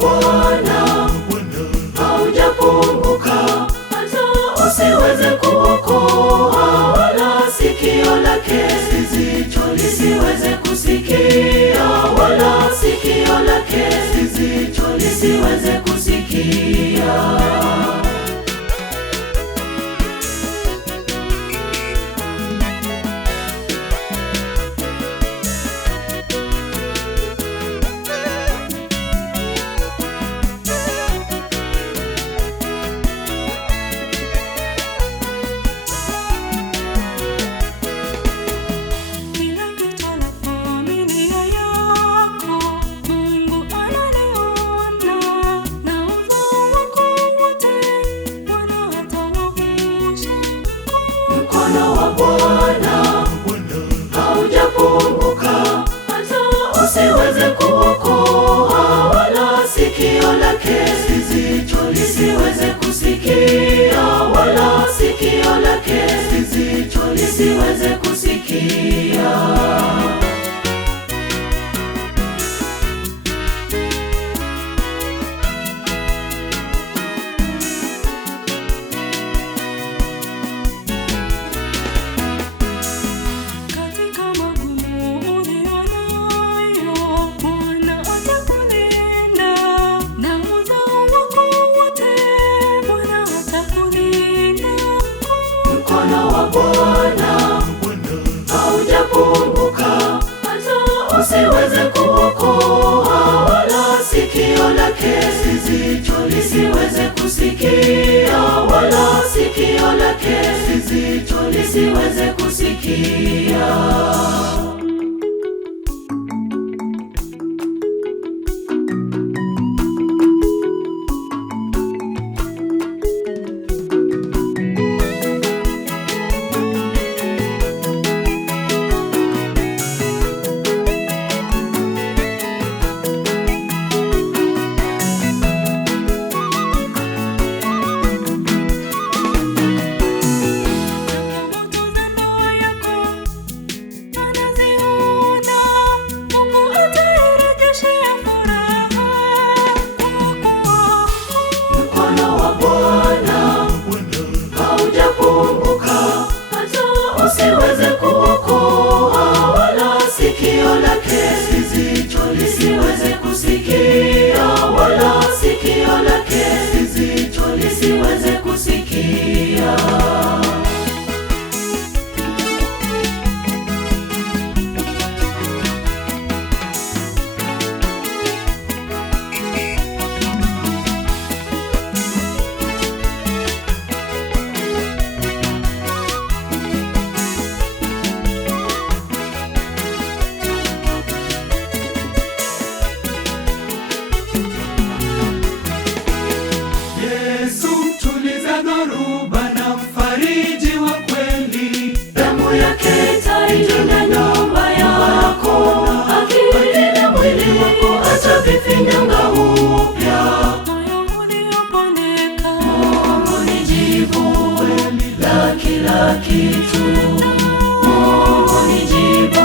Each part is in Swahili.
Bwana haujapunguka, hata usiweze kuokoa, wala sikio lake lisiweze kusikia, wala sikio lake lisiweze kusikia. Mkono wa Bwana haujapunguka, hata usiweze kuokoa, wala sikio lake lisiweze kusikia, wala sikio lake lisiweze kusikia. Mkono wa Bwana haujapunguka, hata usiweze kuokoa, wala sikio lake lisiweze kusikia, wala sikio lake lisiweze kusikia. Mkono wa Bwana haujapunguka, hata usiweze kuokoa, wala sikio lake lisiweze kusikia, wala sikio lake lisiweze kusikia. Yesu mtuliza dhoruba na mfariji wa kweli, Damu yake itailinda nyumba yako, akili na mwili wako atavifinyanga upya. Moyo uliopondeka, Mungu ni jibu la kila kitu. Mungu ni jibu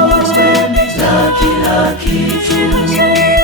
la kila kitu.